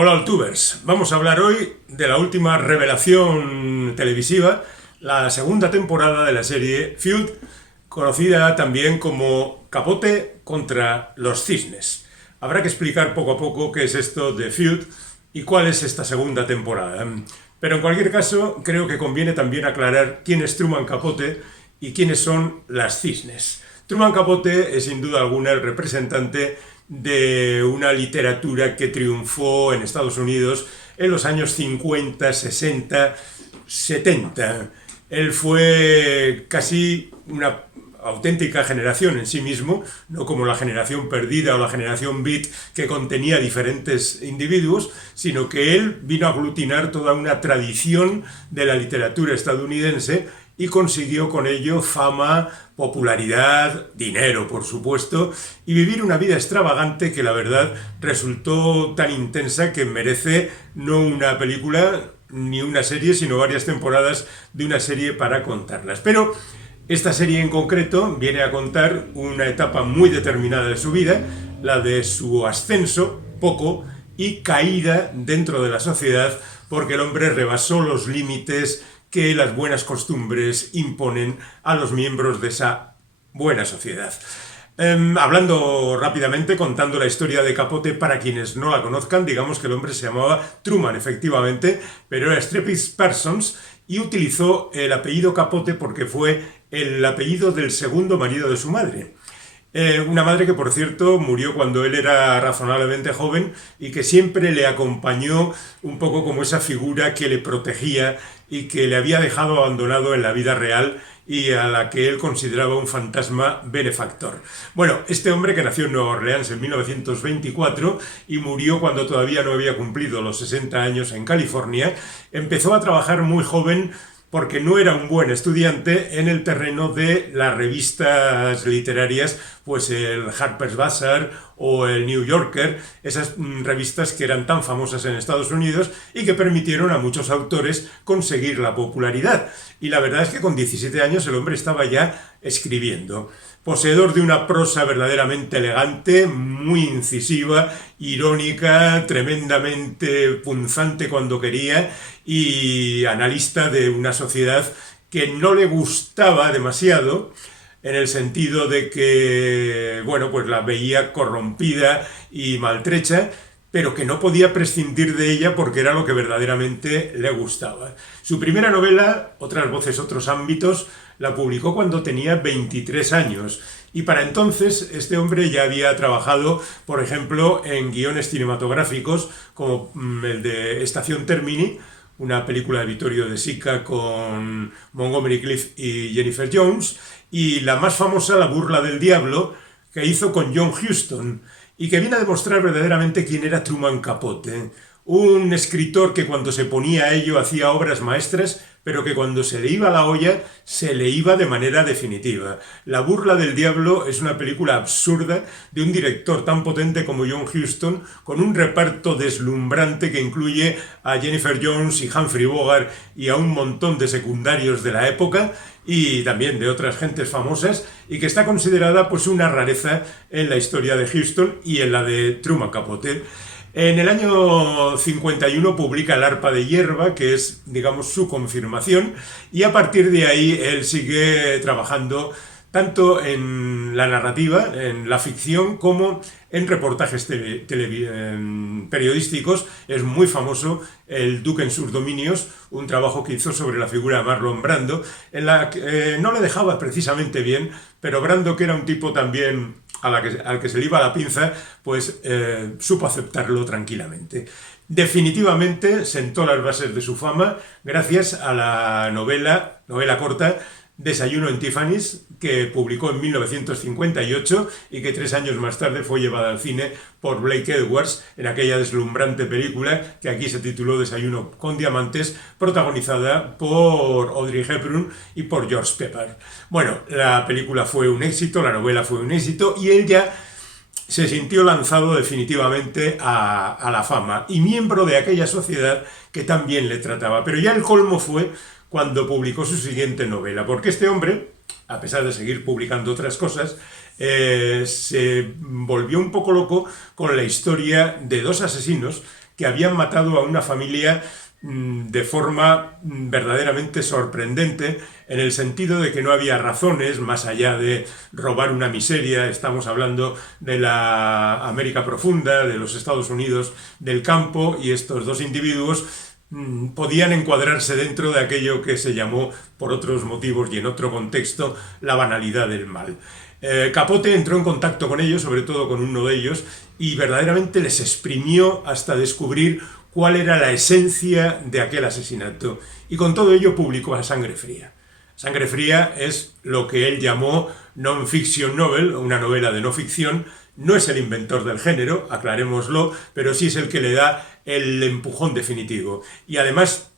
Hola Altubers, vamos a hablar hoy de la última revelación televisiva, la segunda temporada de la serie Feud, conocida también como Capote contra los Cisnes. Habrá que explicar poco a poco qué es esto de Feud y cuál es esta segunda temporada. Pero en cualquier caso, creo que conviene también aclarar quién es Truman Capote y quiénes son las Cisnes. Truman Capote es sin duda alguna el representante de una literatura que triunfó en Estados Unidos en los años 50, 60, 70. Él fue casi una auténtica generación en sí mismo, no como la generación perdida o la generación beat que contenía diferentes individuos, sino que él vino a aglutinar toda una tradición de la literatura estadounidense y consiguió con ello fama, popularidad, dinero, por supuesto, y vivir una vida extravagante que la verdad resultó tan intensa que merece no una película ni una serie, sino varias temporadas de una serie para contarlas. Pero esta serie en concreto viene a contar una etapa muy determinada de su vida, la de su ascenso, poco, y caída dentro de la sociedad, porque el hombre rebasó los límites que las buenas costumbres imponen a los miembros de esa buena sociedad. Hablando rápidamente, contando la historia de Capote para quienes no la conozcan, digamos que el hombre se llamaba Truman, efectivamente, pero era Strepis Persons y utilizó el apellido Capote porque fue el apellido del segundo marido de su madre. Una madre que, por cierto, murió cuando él era razonablemente joven y que siempre le acompañó un poco como esa figura que le protegía y que le había dejado abandonado en la vida real y a la que él consideraba un fantasma benefactor. Bueno, este hombre que nació en Nueva Orleans en 1924 y murió cuando todavía no había cumplido los 60 años en California, empezó a trabajar muy joven porque no era un buen estudiante en el terreno de las revistas literarias, pues el Harper's Bazaar o el New Yorker, esas revistas que eran tan famosas en Estados Unidos y que permitieron a muchos autores conseguir la popularidad. Y la verdad es que con 17 años el hombre estaba ya escribiendo. Poseedor de una prosa verdaderamente elegante, muy incisiva, irónica, tremendamente punzante cuando quería y analista de una sociedad que no le gustaba demasiado, en el sentido de que, bueno, pues la veía corrompida y maltrecha, pero que no podía prescindir de ella porque era lo que verdaderamente le gustaba. Su primera novela, Otras voces, otros ámbitos, la publicó cuando tenía 23 años. Y para entonces este hombre ya había trabajado, por ejemplo, en guiones cinematográficos como el de Estación Termini, una película de Vittorio De Sica con Montgomery Clift y Jennifer Jones, y la más famosa, La burla del diablo, que hizo con John Huston, y que viene a demostrar verdaderamente quién era Truman Capote. Un escritor que cuando se ponía a ello hacía obras maestras, pero que cuando se le iba la olla, se le iba de manera definitiva. La burla del diablo es una película absurda de un director tan potente como John Huston, con un reparto deslumbrante que incluye a Jennifer Jones y Humphrey Bogart y a un montón de secundarios de la época y también de otras gentes famosas, y que está considerada pues una rareza en la historia de Huston y en la de Truman Capote. En el año 51 publica El arpa de hierba, que es, digamos, su confirmación, y a partir de ahí él sigue trabajando tanto en la narrativa, en la ficción, como en reportajes periodísticos. Es muy famoso El Duque en sus dominios, un trabajo que hizo sobre la figura de Marlon Brando, en la que no le dejaba precisamente bien, pero Brando, que era un tipo también al que se le iba la pinza, pues supo aceptarlo tranquilamente. Definitivamente sentó las bases de su fama gracias a la novela corta Desayuno en Tiffany's, que publicó en 1958 y que 3 años más tarde fue llevada al cine por Blake Edwards en aquella deslumbrante película que aquí se tituló Desayuno con diamantes, protagonizada por Audrey Hepburn y por George Pepper. Bueno, la película fue un éxito, la novela fue un éxito y él ya se sintió lanzado definitivamente a la fama y miembro de aquella sociedad que tan bien le trataba. Pero ya el colmo fue cuando publicó su siguiente novela, porque este hombre, a pesar de seguir publicando otras cosas, se volvió un poco loco con la historia de dos asesinos que habían matado a una familia de forma verdaderamente sorprendente, en el sentido de que no había razones más allá de robar una miseria. Estamos hablando de la América profunda, de los Estados Unidos del campo, y estos dos individuos podían encuadrarse dentro de aquello que se llamó, por otros motivos y en otro contexto, la banalidad del mal. Capote entró en contacto con ellos, sobre todo con uno de ellos, y verdaderamente les exprimió hasta descubrir cuál era la esencia de aquel asesinato. Y con todo ello publicó A Sangre Fría. Sangre Fría es lo que él llamó non-fiction novel, una novela de no ficción. No es el inventor del género, aclarémoslo, pero sí es el que le da el empujón definitivo. Y además,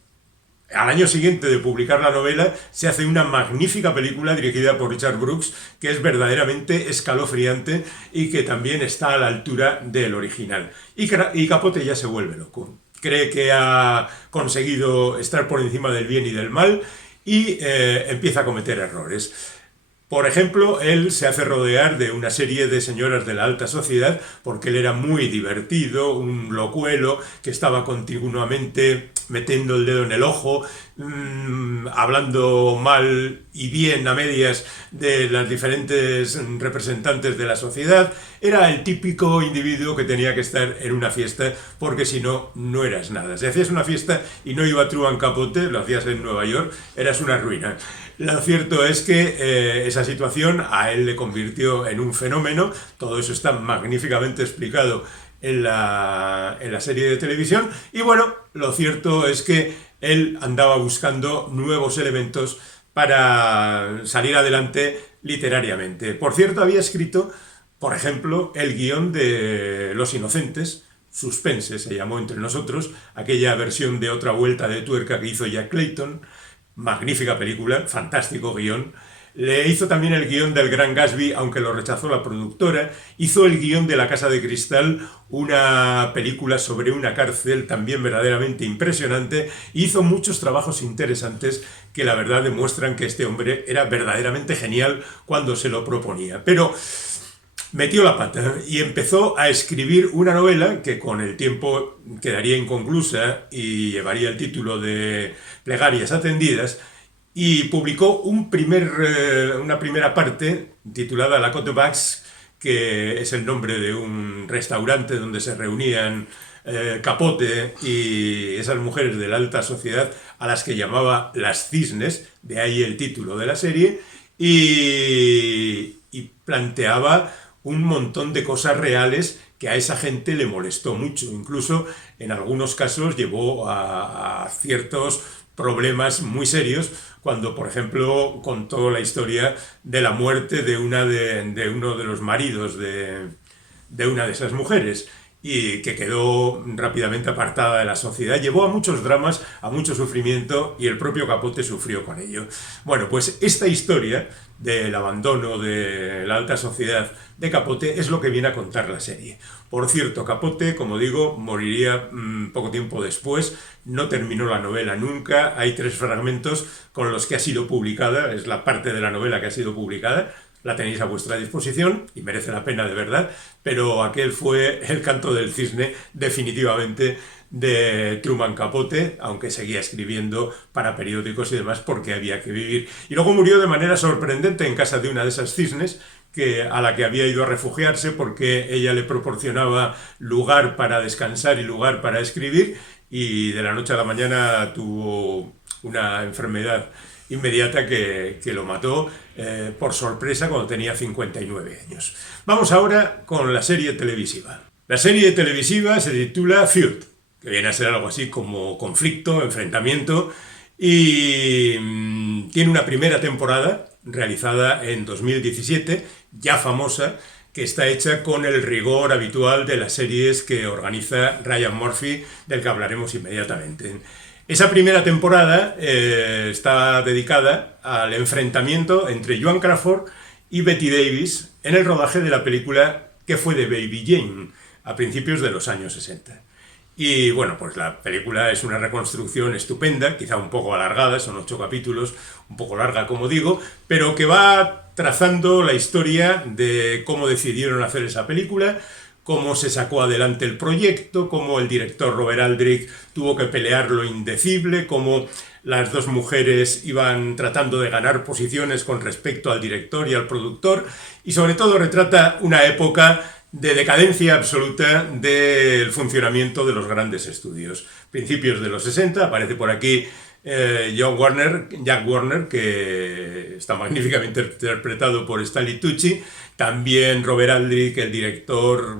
al año siguiente de publicar la novela, se hace una magnífica película dirigida por Richard Brooks, que es verdaderamente escalofriante y que también está a la altura del original. Y Capote ya se vuelve loco. Cree que ha conseguido estar por encima del bien y del mal y empieza a cometer errores. Por ejemplo, él se hace rodear de una serie de señoras de la alta sociedad porque él era muy divertido, un locuelo que estaba continuamente metiendo el dedo en el ojo, hablando mal y bien a medias de las diferentes representantes de la sociedad. Era el típico individuo que tenía que estar en una fiesta porque si no, no eras nada. Si hacías una fiesta y no iba Truman Capote, lo hacías en Nueva York, eras una ruina. Lo cierto es que esa situación a él le convirtió en un fenómeno. Todo eso está magníficamente explicado en la serie de televisión. Y bueno, lo cierto es que él andaba buscando nuevos elementos para salir adelante literariamente. Por cierto, había escrito, por ejemplo, el guión de Los Inocentes, Suspense se llamó entre nosotros, aquella versión de Otra Vuelta de Tuerca que hizo Jack Clayton. Magnífica película, fantástico guión. Le hizo también el guión del Gran Gatsby, aunque lo rechazó la productora. Hizo el guión de La Casa de Cristal, una película sobre una cárcel también verdaderamente impresionante. Hizo muchos trabajos interesantes que la verdad demuestran que este hombre era verdaderamente genial cuando se lo proponía. Pero metió la pata y empezó a escribir una novela que con el tiempo quedaría inconclusa y llevaría el título de Plegarias Atendidas, y publicó una primera parte titulada La Cote Bags, que es el nombre de un restaurante donde se reunían Capote y esas mujeres de la alta sociedad a las que llamaba las cisnes, de ahí el título de la serie, y planteaba un montón de cosas reales que a esa gente le molestó mucho. Incluso en algunos casos llevó a ciertos problemas muy serios, cuando por ejemplo contó la historia de la muerte de uno de los maridos de una de esas mujeres, y que quedó rápidamente apartada de la sociedad. Llevó a muchos dramas, a mucho sufrimiento, y el propio Capote sufrió con ello. Bueno, pues esta historia del abandono de la alta sociedad de Capote es lo que viene a contar la serie. Por cierto, Capote, como digo, moriría poco tiempo después. No terminó la novela nunca. Hay 3 fragmentos con los que ha sido publicada. Es la parte de la novela que ha sido publicada. La tenéis a vuestra disposición y merece la pena de verdad, pero aquel fue el canto del cisne definitivamente de Truman Capote, aunque seguía escribiendo para periódicos y demás porque había que vivir. Y luego murió de manera sorprendente en casa de una de esas cisnes, a la que había ido a refugiarse porque ella le proporcionaba lugar para descansar y lugar para escribir, y de la noche a la mañana tuvo una enfermedad inmediata que lo mató por sorpresa cuando tenía 59 años. Vamos ahora con la serie televisiva. La serie televisiva se titula Feud, que viene a ser algo así como conflicto, enfrentamiento, y tiene una primera temporada realizada en 2017, ya famosa, que está hecha con el rigor habitual de las series que organiza Ryan Murphy, del que hablaremos inmediatamente. Esa primera temporada está dedicada al enfrentamiento entre Joan Crawford y Bette Davis en el rodaje de la película ¿Qué fue de Baby Jane?, a principios de los años 60. Y bueno, pues la película es una reconstrucción estupenda, quizá un poco alargada, son 8 capítulos, un poco larga como digo, pero que va trazando la historia de cómo decidieron hacer esa película, cómo se sacó adelante el proyecto, cómo el director Robert Aldrich tuvo que pelear lo indecible, cómo las dos mujeres iban tratando de ganar posiciones con respecto al director y al productor, y sobre todo retrata una época de decadencia absoluta del funcionamiento de los grandes estudios. Principios de los 60, aparece por aquí Jack Warner, que está magníficamente interpretado por Stanley Tucci, también Robert Aldrich, el director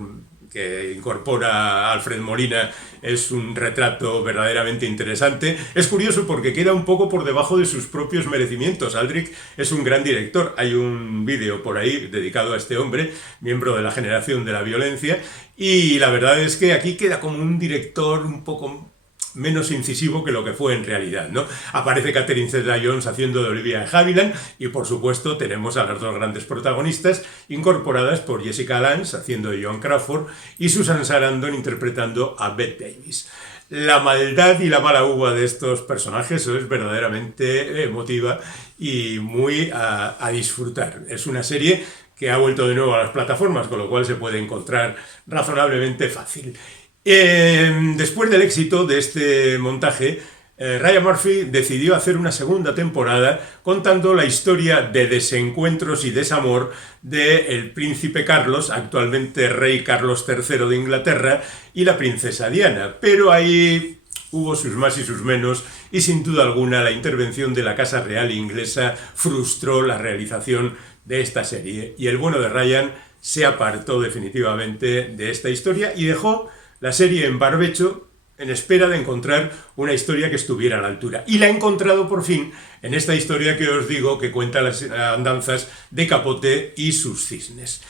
que incorpora a Alfred Molina, es un retrato verdaderamente interesante. Es curioso porque queda un poco por debajo de sus propios merecimientos. Aldrich es un gran director. Hay un vídeo por ahí dedicado a este hombre, miembro de la generación de la violencia, y la verdad es que aquí queda como un director un poco menos incisivo que lo que fue en realidad, ¿no? Aparece Catherine Zeta-Jones haciendo de Olivia Havilland y por supuesto tenemos a las dos grandes protagonistas incorporadas por Jessica Lange haciendo de Joan Crawford y Susan Sarandon interpretando a Bette Davis. La maldad y la mala uva de estos personajes es verdaderamente emotiva y muy a disfrutar. Es una serie que ha vuelto de nuevo a las plataformas, con lo cual se puede encontrar razonablemente fácil. Después del éxito de este montaje, Ryan Murphy decidió hacer una segunda temporada contando la historia de desencuentros y desamor del príncipe Carlos, actualmente rey Carlos III de Inglaterra, y la princesa Diana. Pero ahí hubo sus más y sus menos, y sin duda alguna la intervención de la Casa Real inglesa frustró la realización de esta serie. Y el bueno de Ryan se apartó definitivamente de esta historia y dejó la serie en barbecho en espera de encontrar una historia que estuviera a la altura. Y la ha encontrado por fin en esta historia que os digo que cuenta las andanzas de Capote y sus cisnes.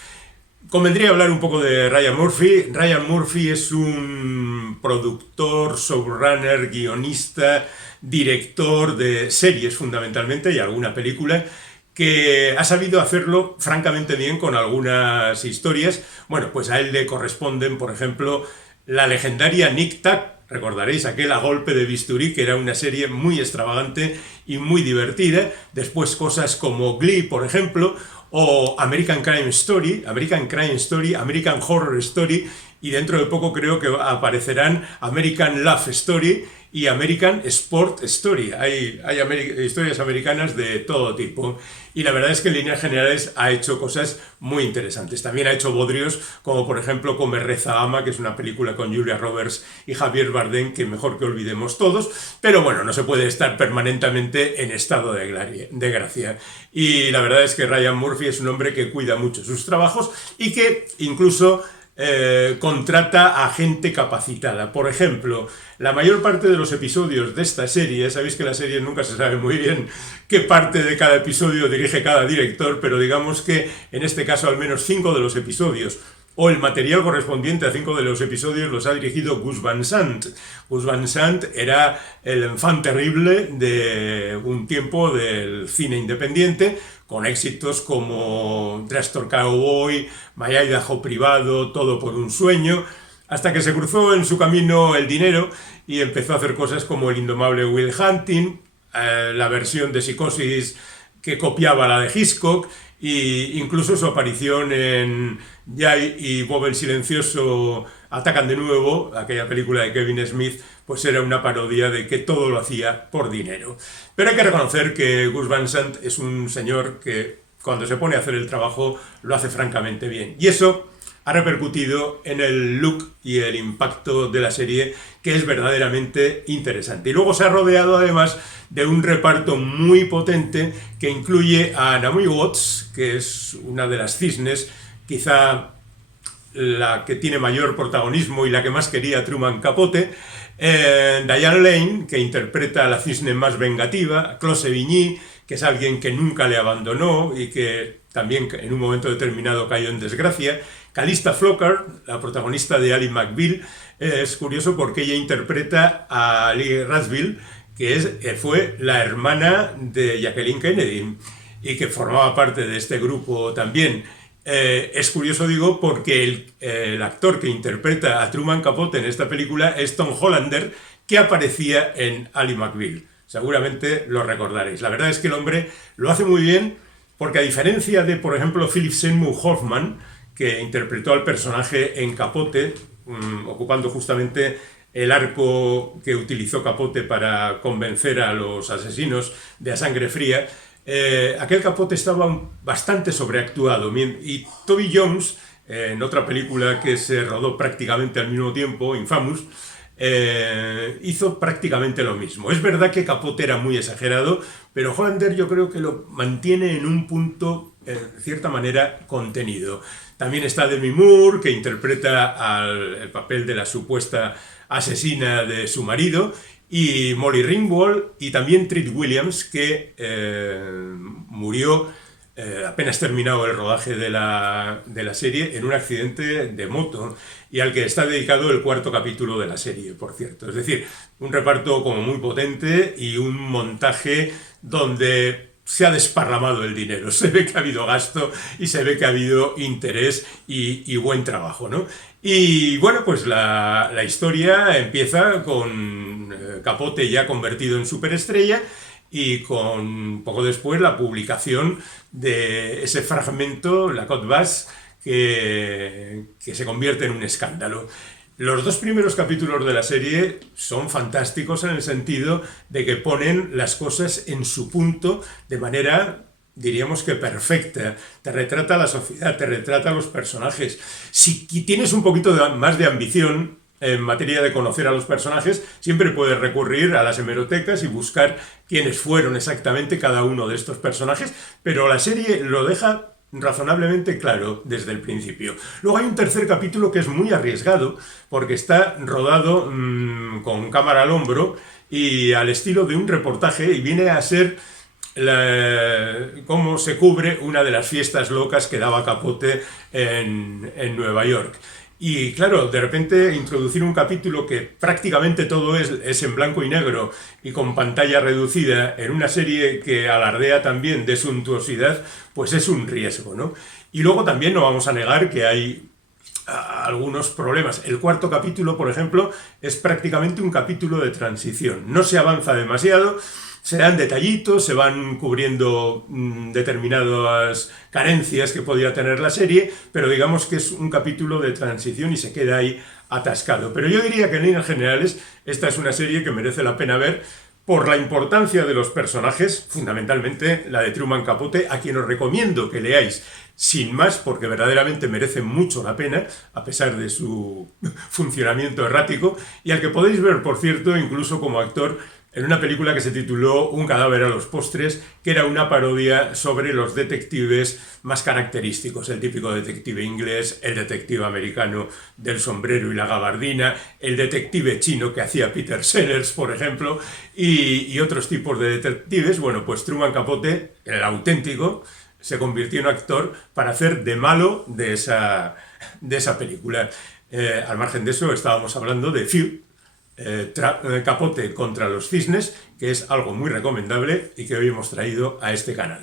Convendría hablar un poco de Ryan Murphy. Ryan Murphy es un productor, showrunner, guionista, director de series fundamentalmente y alguna película, que ha sabido hacerlo francamente bien con algunas historias. Bueno, pues a él le corresponden, por ejemplo, la legendaria Nip Tuck, recordaréis aquel A golpe de bisturí, que era una serie muy extravagante y muy divertida. Después cosas como Glee, por ejemplo, o American Crime Story, American Horror Story, y dentro de poco creo que aparecerán American Love Story y American Sport Story. Hay historias americanas de todo tipo. Y la verdad es que en líneas generales ha hecho cosas muy interesantes. También ha hecho bodrios, como por ejemplo Come, Reza, Ama, que es una película con Julia Roberts y Javier Bardem, que mejor que olvidemos todos. Pero bueno, no se puede estar permanentemente en estado de gracia. Y la verdad es que Ryan Murphy es un hombre que cuida mucho sus trabajos y que incluso contrata a gente capacitada. Por ejemplo, la mayor parte de los episodios de esta serie, sabéis que la serie nunca se sabe muy bien qué parte de cada episodio dirige cada director, pero digamos que en este caso al menos 5 de los episodios o el material correspondiente a 5 de los episodios los ha dirigido Gus Van Sant. Gus Van Sant era el enfant terrible de un tiempo del cine independiente, con éxitos como Dressed Cowboy, My Idaho Privado, Todo por un sueño, hasta que se cruzó en su camino el dinero y empezó a hacer cosas como El indomable Will Hunting, la versión de Psicosis que copiaba la de Hitchcock, e incluso su aparición en Jay y Bob el Silencioso atacan de nuevo, aquella película de Kevin Smith, pues era una parodia de que todo lo hacía por dinero. Pero hay que reconocer que Gus Van Sant es un señor que cuando se pone a hacer el trabajo lo hace francamente bien. Y eso ha repercutido en el look y el impacto de la serie, que es verdaderamente interesante. Y luego se ha rodeado además de un reparto muy potente que incluye a Naomi Watts, que es una de las cisnes, quizá la que tiene mayor protagonismo y la que más quería Truman Capote, Diane Lane, que interpreta a la cisne más vengativa, Claude Sevigny, que es alguien que nunca le abandonó y que también en un momento determinado cayó en desgracia, Calista Flockhart, la protagonista de Ally McBeal, es curioso porque ella interpreta a Lee Radziwill, que fue la hermana de Jacqueline Kennedy y que formaba parte de este grupo también. Es curioso, digo, porque el actor que interpreta a Truman Capote en esta película es Tom Hollander, que aparecía en Ally McBeal. Seguramente lo recordaréis. La verdad es que el hombre lo hace muy bien porque, a diferencia de, por ejemplo, Philip Seymour Hoffman, que interpretó al personaje en Capote, ocupando justamente el arco que utilizó Capote para convencer a los asesinos de A Sangre Fría. Aquel Capote estaba bastante sobreactuado, y Toby Jones, en otra película que se rodó prácticamente al mismo tiempo, Infamous, hizo prácticamente lo mismo. Es verdad que Capote era muy exagerado, pero Hollander yo creo que lo mantiene en un punto, de cierta manera, contenido. También está Demi Moore, que interpreta el papel de la supuesta asesina de su marido, y Molly Ringwald, y también Treat Williams, que murió apenas terminado el rodaje de la serie en un accidente de moto, y al que está dedicado el 4º capítulo de la serie, por cierto. Es decir, un reparto como muy potente y un montaje donde se ha desparramado el dinero. Se ve que ha habido gasto y se ve que ha habido interés y buen trabajo, ¿no? Y bueno, pues la historia empieza con Capote ya convertido en superestrella, y con poco después la publicación de ese fragmento, la Code Bass, que se convierte en un escándalo. Los 2 primeros capítulos de la serie son fantásticos en el sentido de que ponen las cosas en su punto de manera, diríamos que perfecta. Te retrata la sociedad, te retrata los personajes. Si tienes un poquito más de ambición en materia de conocer a los personajes, siempre puedes recurrir a las hemerotecas y buscar quiénes fueron exactamente cada uno de estos personajes, pero la serie lo deja razonablemente claro desde el principio. Luego hay un 3er capítulo que es muy arriesgado, porque está rodado con cámara al hombro y al estilo de un reportaje, y viene a ser cómo se cubre una de las fiestas locas que daba Capote en Nueva York. Y claro, de repente introducir un capítulo que prácticamente todo es en blanco y negro y con pantalla reducida en una serie que alardea también de suntuosidad, pues es un riesgo, ¿no? Y luego también no vamos a negar que hay algunos problemas. El 4º capítulo, por ejemplo, es prácticamente un capítulo de transición. No se avanza demasiado, se dan detallitos, se van cubriendo determinadas carencias que podía tener la serie, pero digamos que es un capítulo de transición y se queda ahí atascado. Pero yo diría que en líneas generales esta es una serie que merece la pena ver por la importancia de los personajes, fundamentalmente la de Truman Capote, a quien os recomiendo que leáis sin más, porque verdaderamente merece mucho la pena, a pesar de su funcionamiento errático, y al que podéis ver, por cierto, incluso como actor, en una película que se tituló Un cadáver a los postres, que era una parodia sobre los detectives más característicos, el típico detective inglés, el detective americano del sombrero y la gabardina, el detective chino que hacía Peter Sellers, por ejemplo, y otros tipos de detectives. Bueno, pues Truman Capote, el auténtico, se convirtió en actor para hacer de malo de esa película. Al margen de eso, estábamos hablando de Feud, Capote contra los cisnes, que es algo muy recomendable y que hoy hemos traído a este canal.